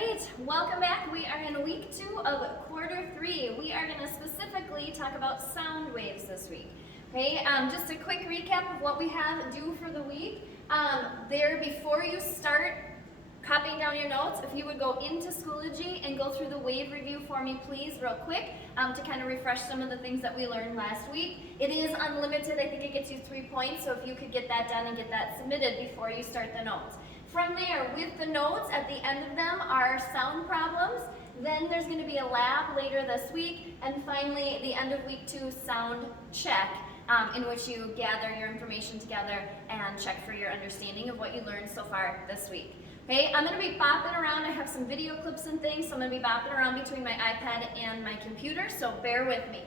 right, welcome back. We are in week 2 of quarter 3. We are going to specifically talk about sound waves this week. Okay, just a quick recap of what we have due for the week. Before you start copying down your notes, if you would go into Schoology and go through the wave review for me, please, real quick, to kind of refresh some of the things that we learned last week. It is unlimited. I think it gets you 3 points, so if you could get that done and get that submitted before you start the notes. From there, with the notes, at the end of them are sound problems. Then there's going to be a lab later this week. And finally, the end of week 2, sound check, in which you gather your information together and check for your understanding of what you learned so far this week. Okay, I'm going to be bopping around. I have some video clips and things, so I'm going to be bopping around between my iPad and my computer, so bear with me.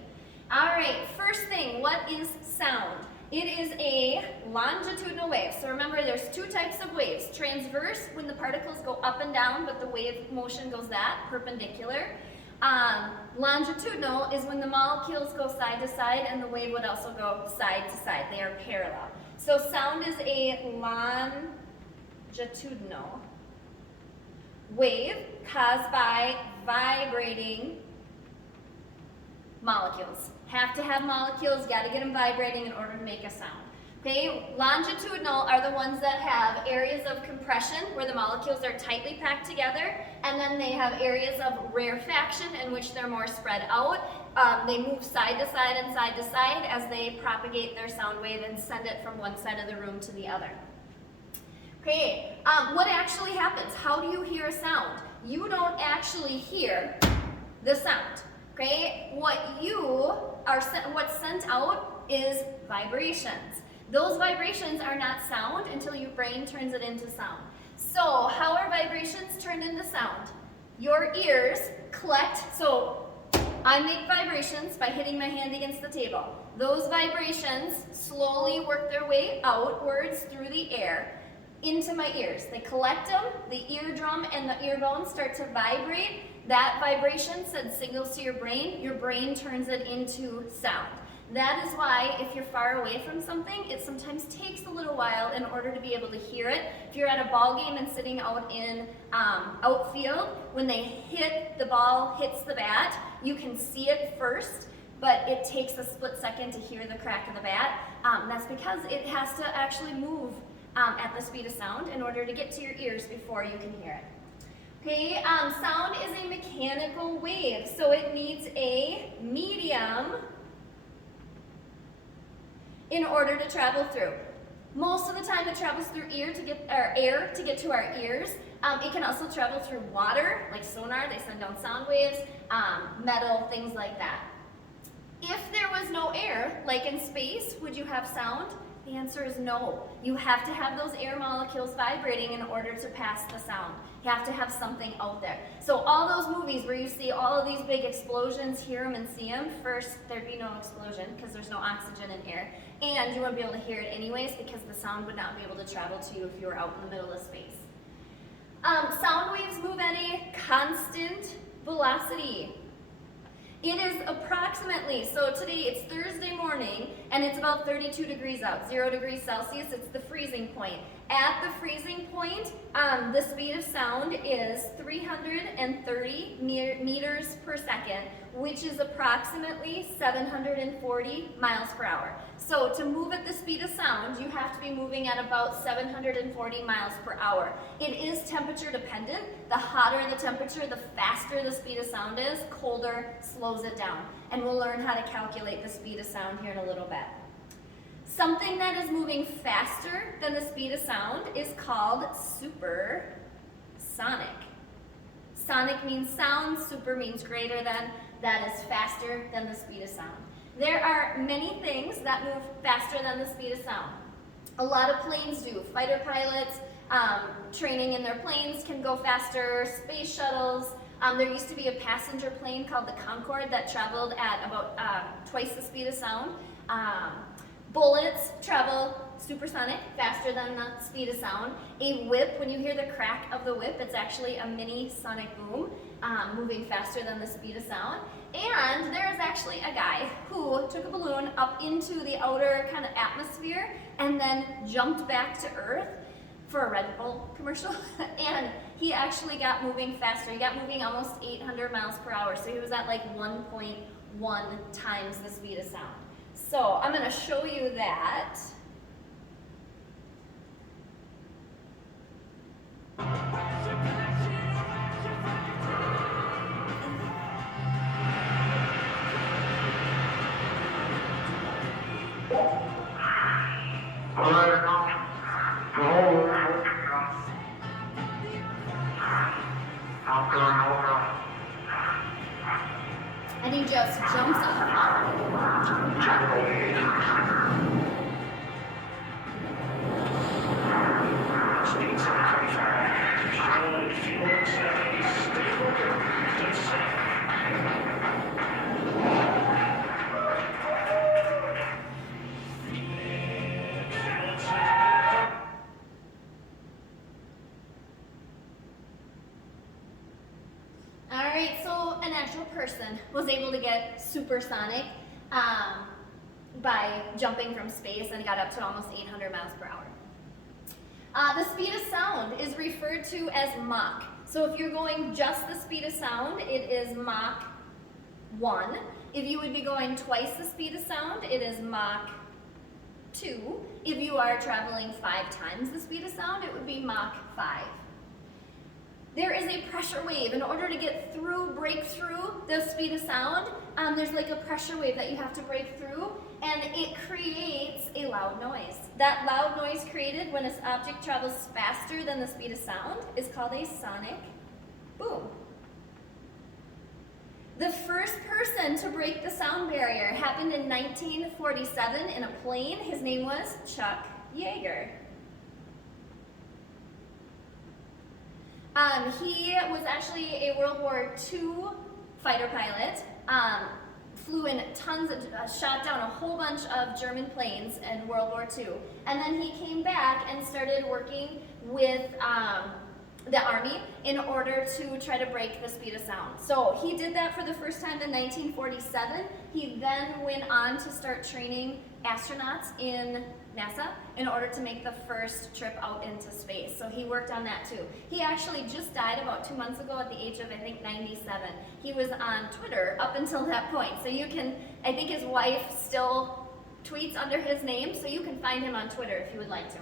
All right, first thing, what is sound? It is a longitudinal wave. So remember, there's 2 types of waves. Transverse, when the particles go up and down, but the wave motion goes that, perpendicular. Longitudinal is when the molecules go side to side, and the wave would also go side to side. They are parallel. So sound is a longitudinal wave caused by vibrating molecules. Have to have molecules, got to get them vibrating in order to make a sound. Okay, longitudinal are the ones that have areas of compression where the molecules are tightly packed together, and then they have areas of rarefaction in which they're more spread out. They move side to side and side to side as they propagate their sound wave and send it from one side of the room to the other. Okay, what actually happens? How do you hear a sound? You don't actually hear the sound. Okay, what's sent out is vibrations. Those vibrations are not sound until your brain turns it into sound. So how are vibrations turned into sound? Your ears collect, so I make vibrations by hitting my hand against the table. Those vibrations slowly work their way outwards through the air into my ears. They collect them, the eardrum and the ear bones start to vibrate. That vibration sends signals to your brain turns it into sound. That is why if you're far away from something, it sometimes takes a little while in order to be able to hear it. If you're at a ball game and sitting out in outfield, when the ball hits the bat, you can see it first, but it takes a split second to hear the crack of the bat. That's because it has to actually move at the speed of sound in order to get to your ears before you can hear it. Okay, sound is a mechanical wave, so it needs a medium in order to travel through. Most of the time it travels through air to get to our ears. It can also travel through water, like sonar, they send down sound waves, metal, things like that. If there was no air, like in space, would you have sound? The answer is no. You have to have those air molecules vibrating in order to pass the sound. You have to have something out there. So all those movies where you see all of these big explosions, hear them and see them, first, there'd be no explosion because there's no oxygen in air. And you wouldn't be able to hear it anyways because the sound would not be able to travel to you if you were out in the middle of space. Sound waves move at a constant velocity. It is approximately, so today it's Thursday morning and it's about 32 degrees out, 0 degrees Celsius, it's the freezing point. At the freezing point, the speed of sound is 330 meters per second, which is approximately 740 miles per hour. So to move at the speed of sound, you have to be moving at about 740 miles per hour. It is temperature dependent. The hotter the temperature, the faster the speed of sound is, colder slows it down. And we'll learn how to calculate the speed of sound here in a little bit. Something that is moving faster than the speed of sound is called supersonic. Sonic means sound, super means greater than, that is faster than the speed of sound. There are many things that move faster than the speed of sound. A lot of planes do. Fighter pilots, training in their planes can go faster, space shuttles. There used to be a passenger plane called the Concorde that traveled at about twice the speed of sound. Bullets travel supersonic, faster than the speed of sound. A whip, when you hear the crack of the whip, it's actually a mini sonic boom, moving faster than the speed of sound. And there is actually a guy who took a balloon up into the outer kind of atmosphere and then jumped back to Earth for a Red Bull commercial, and he actually got moving faster. He got moving almost 800 miles per hour, so he was at like 1.1 times the speed of sound. So I'm going to show you that. And he just jumps up. Alright, so an actual person was able to get supersonic by jumping from space and got up to almost 800 miles per hour. The speed of sound is referred to as Mach. So if you're going just the speed of sound, it is Mach 1. If you would be going twice the speed of sound, it is Mach 2. If you are traveling 5 times the speed of sound, it would be Mach 5. There is a pressure wave. In order to get through, break through the speed of sound, there's like a pressure wave that you have to break through, and it creates a loud noise. That loud noise created when an object travels faster than the speed of sound is called a sonic boom. The first person to break the sound barrier happened in 1947 in a plane. His name was Chuck Yeager. He was actually a World War II fighter pilot, flew in tons of, shot down a whole bunch of German planes in World War II. And then he came back and started working with the Army in order to try to break the speed of sound. So he did that for the first time in 1947. He then went on to start training astronauts in NASA in order to make the first trip out into space. So he worked on that too. He actually just died about 2 months ago at the age of, I think, 97. He was on Twitter up until that point. So you can, I think his wife still tweets under his name, so you can find him on Twitter if you would like to.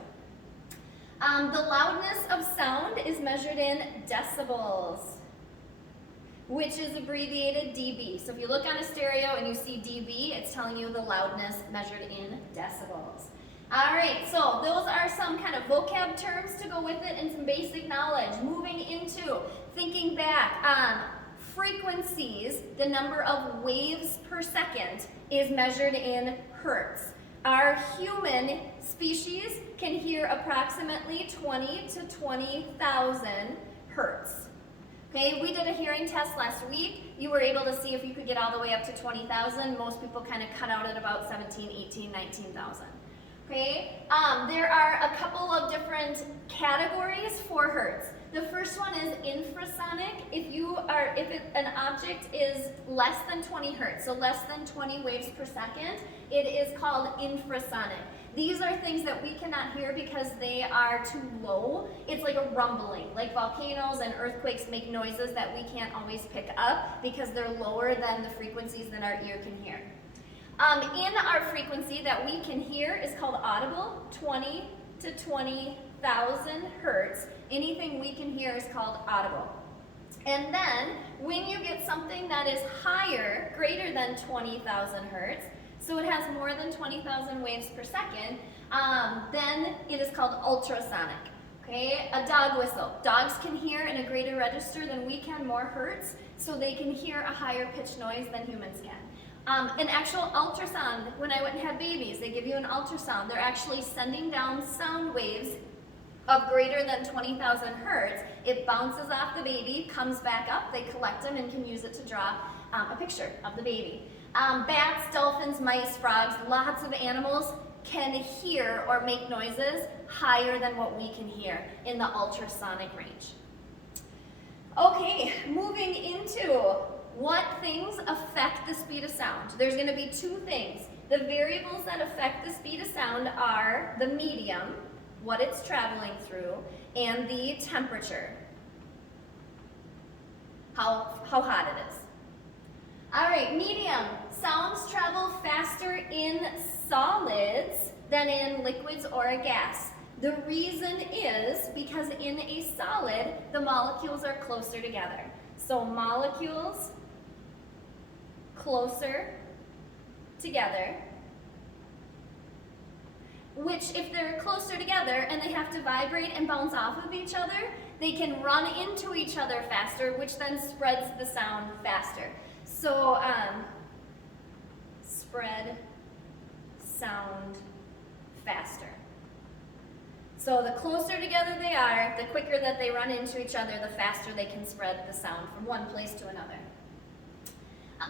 The loudness of sound is measured in decibels, which is abbreviated dB. So if you look on a stereo and you see dB, it's telling you the loudness measured in decibels. All right, so those are some kind of vocab terms to go with it and some basic knowledge. Moving into thinking back on frequencies, the number of waves per second is measured in hertz. Our human species can hear approximately 20 to 20,000 hertz. Okay, we did a hearing test last week. You were able to see if you could get all the way up to 20,000. Most people kind of cut out at about 17, 18, 19,000. Okay, there are a couple of different categories for hertz. The first one is infrasonic. If an object is less than 20 hertz, so less than 20 waves per second, it is called infrasonic. These are things that we cannot hear because they are too low. It's like a rumbling, like volcanoes and earthquakes make noises that we can't always pick up because they're lower than the frequencies that our ear can hear. In our frequency that we can hear is called audible, 20 to 20,000 hertz. Anything we can hear is called audible. And then when you get something that is higher, greater than 20,000 hertz, so it has more than 20,000 waves per second, then it is called ultrasonic. Okay, a dog whistle. Dogs can hear in a greater register than we can, more hertz, so they can hear a higher pitched noise than humans can. An actual ultrasound, when I went and had babies, they give you an ultrasound. They're actually sending down sound waves of greater than 20,000 hertz. It bounces off the baby, comes back up, they collect them and can use it to draw a picture of the baby. Bats, dolphins, mice, frogs, lots of animals can hear or make noises higher than what we can hear in the ultrasonic range. Okay, moving into what things affect the speed of sound. There's going to be two things. The variables that affect the speed of sound are the medium what it's traveling through, and the temperature, how hot it is. All right, medium. Sounds travel faster in solids than in liquids or a gas. The reason is because in a solid, the molecules are closer together. So molecules closer together, which if they're closer together and they have to vibrate and bounce off of each other, they can run into each other faster, which then spreads the sound faster. So spread sound faster. So the closer together they are, the quicker that they run into each other, the faster they can spread the sound from one place to another.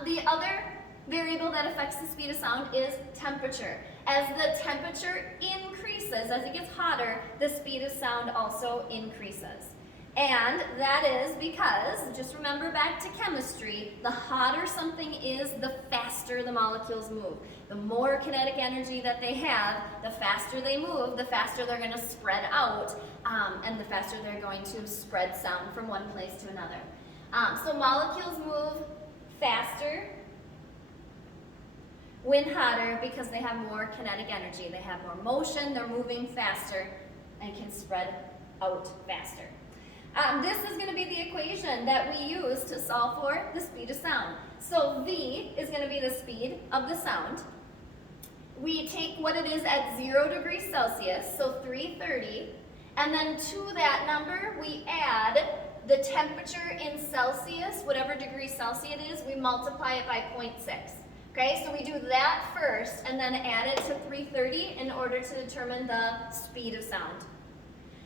The other variable that affects the speed of sound is temperature. As the temperature increases, as it gets hotter, the speed of sound also increases. And that is because, just remember back to chemistry, the hotter something is, the faster the molecules move. The more kinetic energy that they have, the faster they move, the faster they're going to spread out, and the faster they're going to spread sound from one place to another. So molecules move faster when hotter because they have more kinetic energy. They have more motion, they're moving faster, and can spread out faster. This is going to be the equation that we use to solve for the speed of sound. So V is going to be the speed of the sound. We take what it is at 0 degrees Celsius, so 330, and then to that number we add the temperature in Celsius, whatever degree Celsius it is, we multiply it by 0.6. Okay, so we do that first and then add it to 330 in order to determine the speed of sound.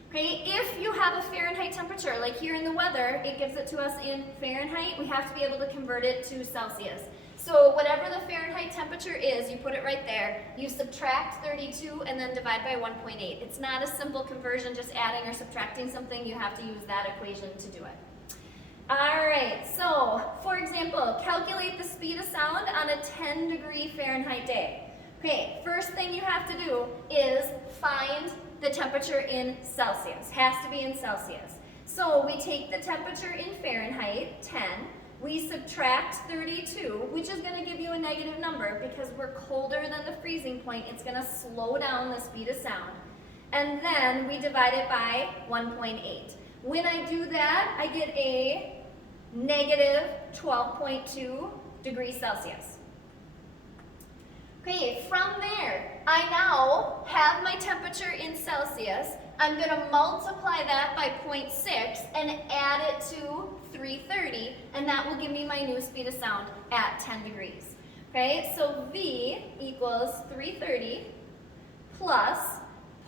Okay, if you have a Fahrenheit temperature, like here in the weather, it gives it to us in Fahrenheit, we have to be able to convert it to Celsius. So whatever the Fahrenheit temperature is, you put it right there, you subtract 32 and then divide by 1.8. It's not a simple conversion, just adding or subtracting something, you have to use that equation to do it. Alright, so for example, calculate the speed of sound on a 10-degree Fahrenheit day. Okay, first thing you have to do is find the temperature in Celsius. Has to be in Celsius. So we take the temperature in Fahrenheit, 10, we subtract 32, which is going to give you a negative number because we're colder than the freezing point. It's going to slow down the speed of sound. And then we divide it by 1.8. When I do that, I get a negative 12.2 degrees Celsius. Okay, from there, I now have my temperature in Celsius. I'm going to multiply that by 0.6 and add it to 330, and that will give me my new speed of sound at 10 degrees. Okay, so V equals 330 plus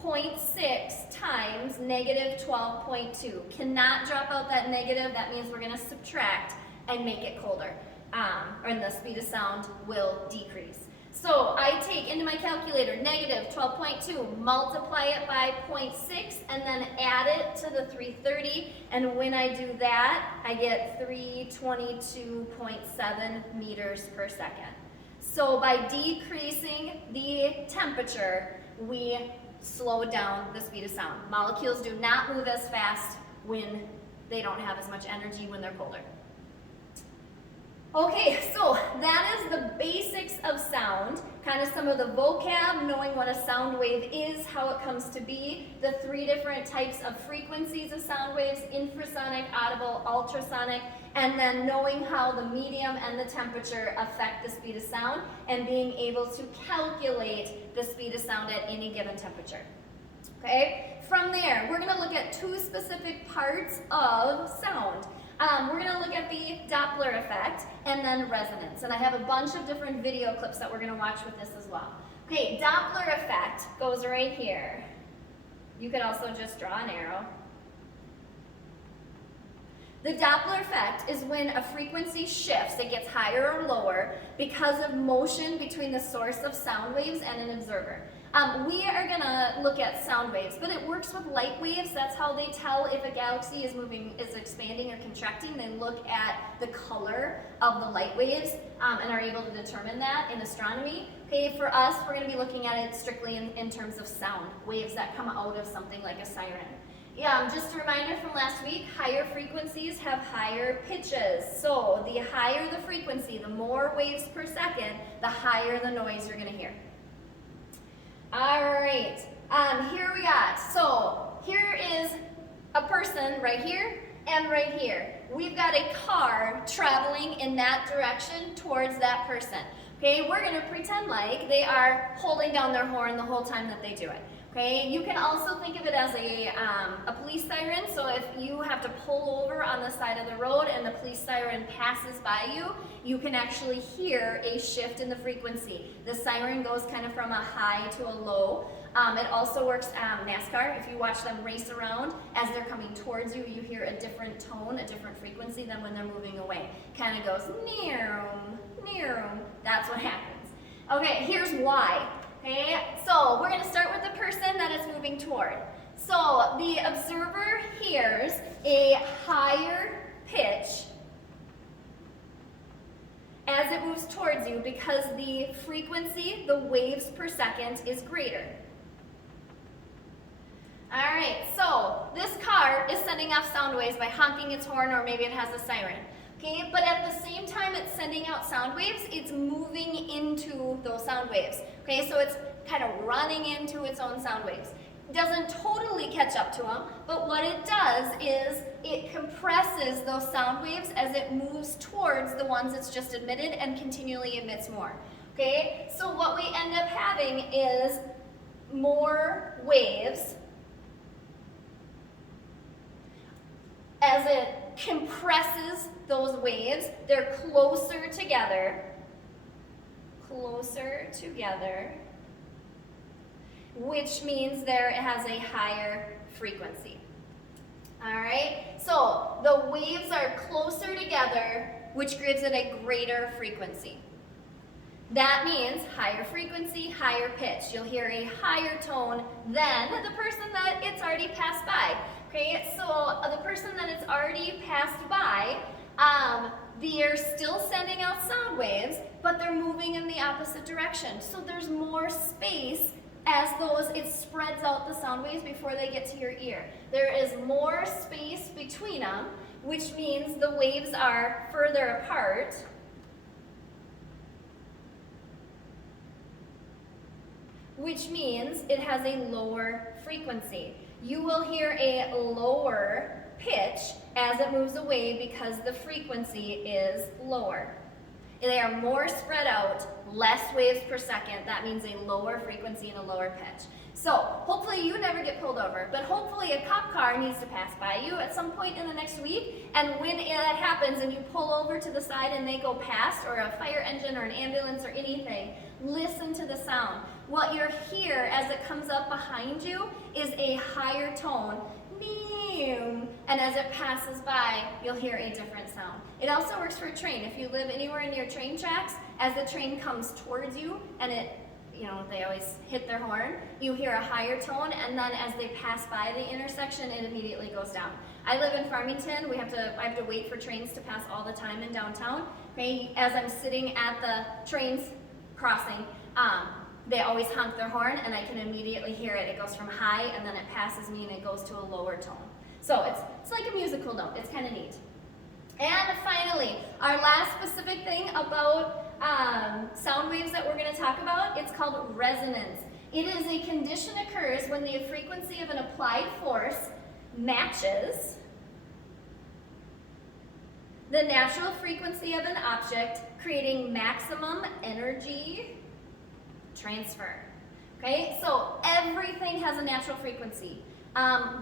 0.6 times negative 12.2. Cannot drop out that negative. That means we're going to subtract and make it colder, and the speed of sound will decrease. So I take into my calculator negative 12.2, multiply it by 0.6, and then add it to the 330. And when I do that, I get 322.7 meters per second. So by decreasing the temperature, we slow down the speed of sound. Molecules do not move as fast when they don't have as much energy when they're colder. Okay, so that is the basics of sound, kind of some of the vocab, knowing what a sound wave is, how it comes to be, the 3 different types of frequencies of sound waves, infrasonic, audible, ultrasonic, and then knowing how the medium and the temperature affect the speed of sound, and being able to calculate the speed of sound at any given temperature. Okay, from there, we're going to look at 2 specific parts of sound. We're going to look at the Doppler effect and then resonance. And I have a bunch of different video clips that we're going to watch with this as well. Okay, Doppler effect goes right here. You could also just draw an arrow. The Doppler effect is when a frequency shifts, it gets higher or lower because of motion between the source of sound waves and an observer. We are gonna look at sound waves, but it works with light waves. That's how they tell if a galaxy is moving, is expanding or contracting. They look at the color of the light waves and are able to determine that in astronomy. Okay, for us, we're gonna be looking at it strictly in terms of sound, waves that come out of something like a siren. Yeah, just a reminder from last week, higher frequencies have higher pitches. So the higher the frequency, the more waves per second, the higher the noise you're gonna hear. All right, here we got, so here is a person right here and right here. We've got a car traveling in that direction towards that person. Okay, we're gonna pretend like they are holding down their horn the whole time that they do it. Okay, you can also think of it as a police siren. So if you have to pull over on the side of the road and the police siren passes by you, you can actually hear a shift in the frequency. The siren goes kind of from a high to a low. It also works NASCAR. If you watch them race around, as they're coming towards you, you hear a different tone, a different frequency than when they're moving away. Kind of goes nearum, nearum. That's what happens. Okay, here's why. Okay, so we're going to start with the person that it's moving toward. So the observer hears a higher pitch as it moves towards you because the frequency, the waves per second, is greater. All right, so this car is sending off sound waves by honking its horn, or maybe it has a siren. Okay, but at the same time it's sending out sound waves, it's moving into those sound waves. Okay, so it's kind of running into its own sound waves. It doesn't totally catch up to them, but what it does is it compresses those sound waves as it moves towards the ones it's just emitted and continually emits more. Okay, so what we end up having is more waves as it compresses those waves. They're closer together, which means there it has a higher frequency. All right, so the waves are closer together, which gives it a greater frequency. That means higher frequency, higher pitch. You'll hear a higher tone than the person that it's already passed by. Okay, so the person that it's already passed by, they're still sending out sound waves, but they're moving in the opposite direction. So there's more space as it spreads out the sound waves before they get to your ear. There is more space between them, which means the waves are further apart. Which means it has a lower frequency. You will hear a lower pitch as it moves away because the frequency is lower. They are more spread out, less waves per second. That means a lower frequency and a lower pitch. So hopefully you never get pulled over, but hopefully a cop car needs to pass by you at some point in the next week. And when that happens and you pull over to the side and they go past, or a fire engine or an ambulance or anything, listen to the sound. What you'll hear as it comes up behind you is a higher tone, and as it passes by, you'll hear a different sound. It also works for a train. If you live anywhere near train tracks, as the train comes towards you and they always hit their horn, you hear a higher tone, and then as they pass by the intersection, it immediately goes down. I live in Farmington. I have to wait for trains to pass all the time in downtown. Okay, as I'm sitting at the trains crossing, they always honk their horn, and I can immediately hear it. It goes from high, and then it passes me, and it goes to a lower tone. So it's like a musical note. It's kind of neat. And finally, our last specific thing about sound waves that we're going to talk about, it's called resonance. It is a condition occurs when the frequency of an applied force matches the natural frequency of an object, creating maximum energy transfer. Okay, so everything has a natural frequency.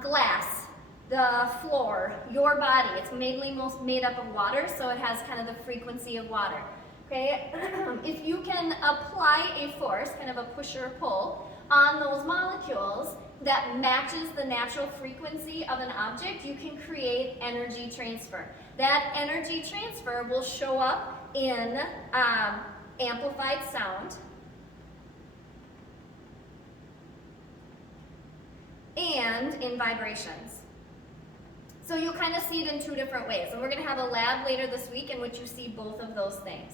Glass, the floor, your body, it's mainly made up of water, so it has kind of the frequency of water. Okay, if you can apply a force, kind of a push or pull, on those molecules that matches the natural frequency of an object, you can create energy transfer. That energy transfer will show up in amplified sound. and in vibrations. So you'll kind of see it in two different ways. And we're going to have a lab later this week in which you see both of those things.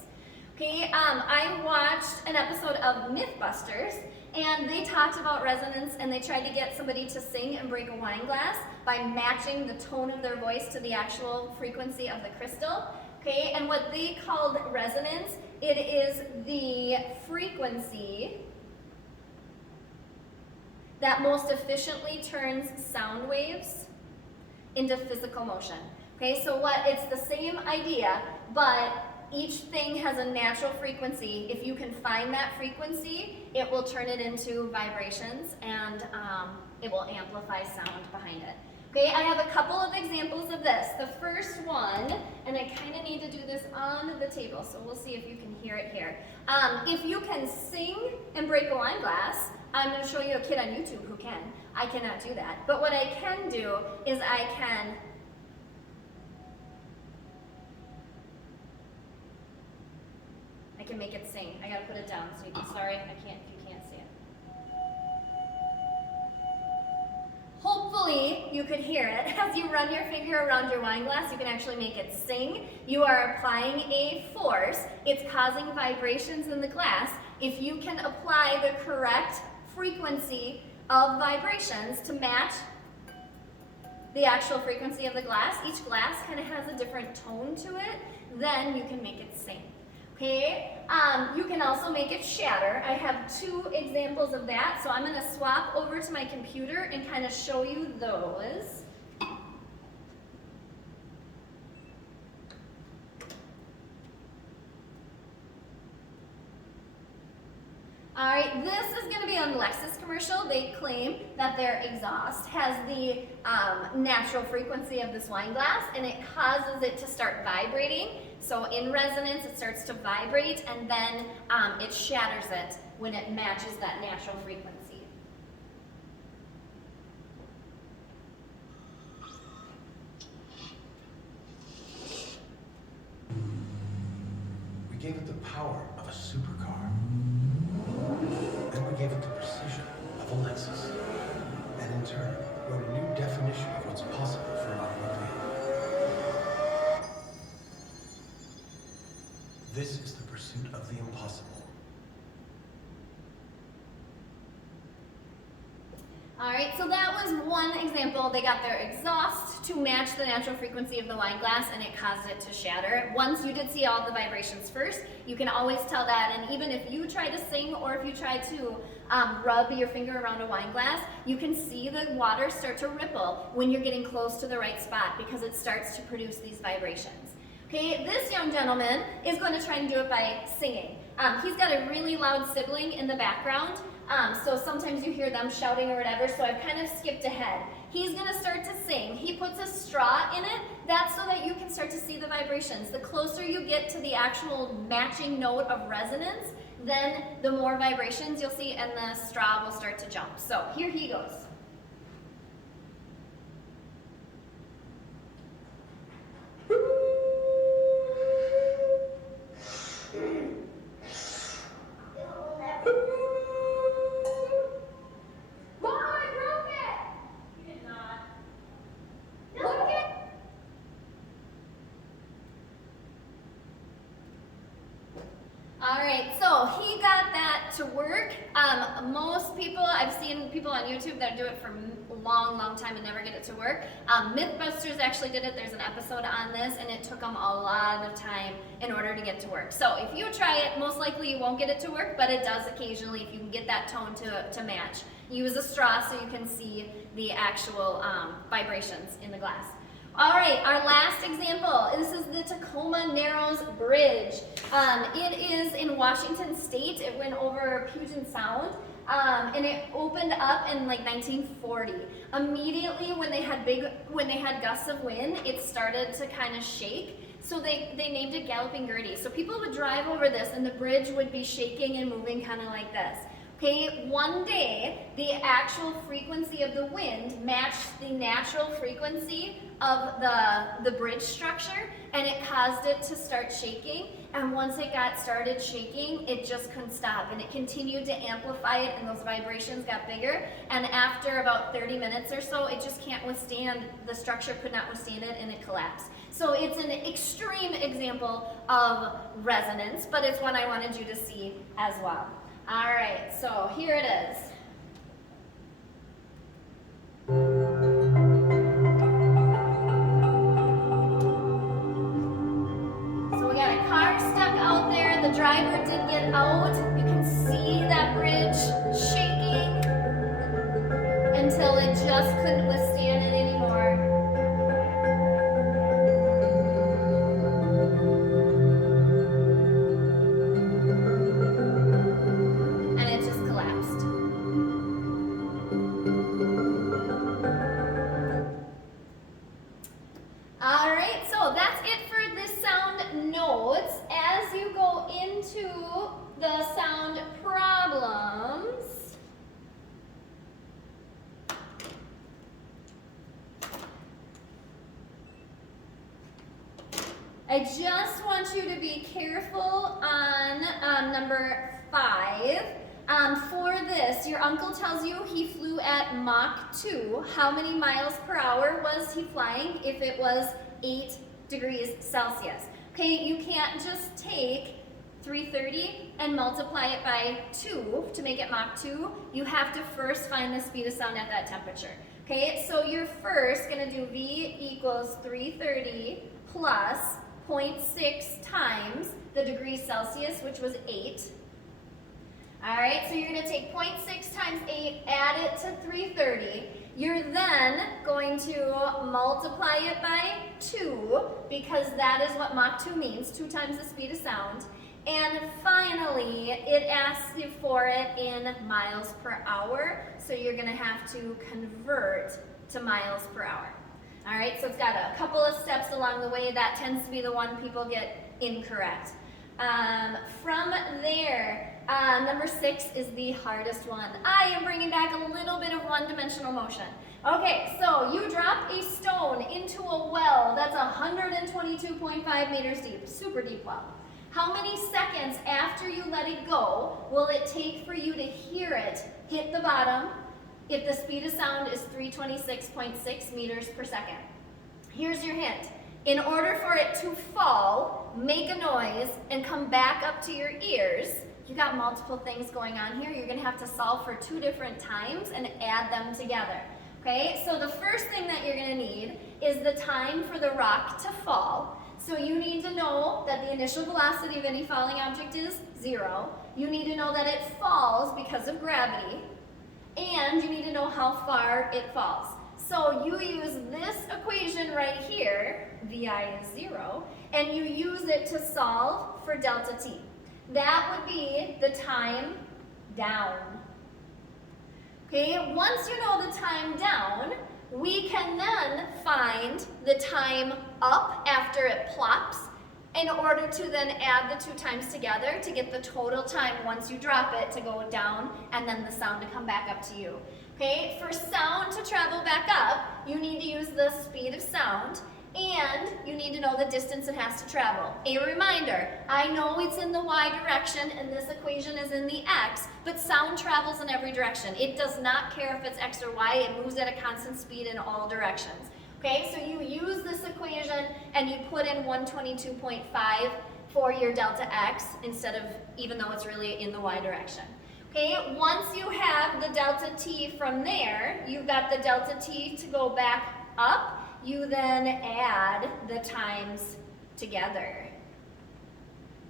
Okay, I watched an episode of Mythbusters, and they talked about resonance, and they tried to get somebody to sing and break a wine glass by matching the tone of their voice to the actual frequency of the crystal. Okay, and what they called resonance, it is the frequency that most efficiently turns sound waves into physical motion. Okay, so it's the same idea, but each thing has a natural frequency. If you can find that frequency, it will turn it into vibrations, and it will amplify sound behind it. Okay, I have a couple of examples of this. The first one, and I kind of need to do this on the table, so we'll see if you can hear it here. If you can sing and break a wine glass, I'm going to show you a kid on YouTube who can. I cannot do that. But what I can do is I can make it sing. I gotta put it down so you can, sorry, I can't if you can't see it. Hopefully you could hear it. As you run your finger around your wine glass, you can actually make it sing. You are applying a force. It's causing vibrations in the glass. If you can apply the correct frequency of vibrations to match the actual frequency of the glass, each glass kind of has a different tone to it, then you can make it sing. Okay, you can also make it shatter. I have two examples of that, so I'm going to swap over to my computer and kind of show you those. All right, this is going to be on Lexus commercial. They claim that their exhaust has the natural frequency of this wine glass, and it causes it to start vibrating. So in resonance, it starts to vibrate, and then it shatters it when it matches that natural frequency. We gave it the power of a supercar. Then we gave it the precision of a Lexus. And in turn, wrote a new definition of what's possible for an automobile. This is the pursuit of the impossible. All right, so that was one example. They got their exhaust to match the natural frequency of the wine glass, and it caused it to shatter. Once you did see all the vibrations first, you can always tell that, and even if you try to sing or if you try to rub your finger around a wine glass, you can see the water start to ripple when you're getting close to the right spot because it starts to produce these vibrations. Okay, this young gentleman is going to try and do it by singing. He's got a really loud sibling in the background, so sometimes you hear them shouting or whatever, so I've kind of skipped ahead. He's going to start to sing. He puts a straw in it. That's so that you can start to see the vibrations. The closer you get to the actual matching note of resonance, then the more vibrations you'll see, and the straw will start to jump. So here he goes. Alright, so he got that to work. Most people, I've seen people on YouTube that do it for a long, long time and never get it to work. Mythbusters actually did it. There's an episode on this, and it took them a lot of time in order to get to work. So if you try it, most likely you won't get it to work, but it does occasionally if you can get that tone to match. Use a straw so you can see the actual vibrations in the glass. All right, our last example. This is the Tacoma Narrows Bridge. It is in Washington State. It went over Puget Sound, and it opened up in like 1940. Immediately when they had gusts of wind, it started to kind of shake. So they named it Galloping Gertie. So people would drive over this, and the bridge would be shaking and moving kind of like this. Okay, one day the actual frequency of the wind matched the natural frequency of the bridge structure, and it caused it to start shaking. And once it got started shaking, it just couldn't stop, and it continued to amplify it, and those vibrations got bigger. And after about 30 minutes or so, it just can't withstand, the structure could not withstand it, and it collapsed. So it's an extreme example of resonance, but it's one I wanted you to see as well. All right, so here it is. So we got a car stuck out there. The driver did get out. You can see that bridge shaking until it just couldn't withstand it anymore. Alright, so that's it for the sound notes. As you go into the sound problems, I just want you to be careful on number 5. For this, your uncle tells you he flew at Mach 2. How many miles per hour was he flying if it was 8 degrees Celsius? Okay, you can't just take 330 and multiply it by 2 to make it Mach 2. You have to first find the speed of sound at that temperature. Okay, so you're first going to do V equals 330 plus 0.6 times the degrees Celsius, which was 8. All right, so you're going to take 0.6 times 8, add it to 330. You're then going to multiply it by 2, because that is what Mach 2 means, 2 times the speed of sound. And finally, it asks you for it in miles per hour, so you're going to have to convert to miles per hour. All right, so it's got a couple of steps along the way. That tends to be the one people get incorrect. From there, number 6 is the hardest one. I am bringing back a little bit of one-dimensional motion. Okay, so you drop a stone into a well that's 122.5 meters deep, super deep well. How many seconds after you let it go will it take for you to hear it hit the bottom if the speed of sound is 326.6 meters per second? Here's your hint. In order for it to fall, make a noise, and come back up to your ears, you got multiple things going on here. You're going to have to solve for 2 different times and add them together. Okay, so the first thing that you're going to need is the time for the rock to fall. So you need to know that the initial velocity of any falling object is 0. You need to know that it falls because of gravity. And you need to know how far it falls. So you use this equation right here, VI is 0, and you use it to solve for delta t. That would be the time down. Okay, once you know the time down, we can then find the time up after it plops in order to then add the 2 times together to get the total time once you drop it to go down and then the sound to come back up to you. Okay, for sound to travel back up, you need to use the speed of sound, and you need to know the distance it has to travel. A reminder, I know it's in the y direction and this equation is in the x, but sound travels in every direction. It does not care if it's x or y, it moves at a constant speed in all directions. Okay, so you use this equation and you put in 122.5 for your delta x instead of, even though it's really in the y direction. Okay, once you have the delta t from there, you've got the delta t to go back up, you then add the times together.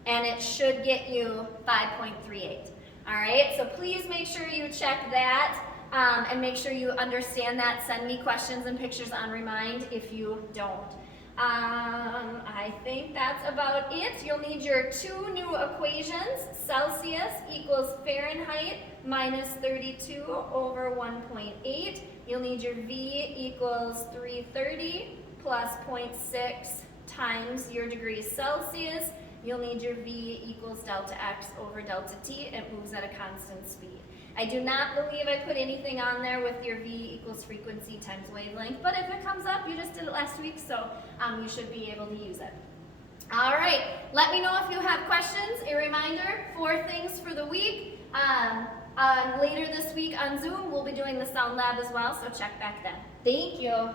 And it should get you 5.38. All right, so please make sure you check that and make sure you understand that. Send me questions and pictures on Remind if you don't. I think that's about it. You'll need your 2 new equations. Celsius equals Fahrenheit minus 32 over 1.8. You'll need your V equals 330 plus 0.6 times your degrees Celsius. You'll need your V equals delta X over delta T. It moves at a constant speed. I do not believe I put anything on there with your V equals frequency times wavelength, but if it comes up, you just did it last week, so you should be able to use it. All right, let me know if you have questions. A reminder, 4 things for the week. Later this week on Zoom, we'll be doing the sound lab as well, so check back then. Thank you.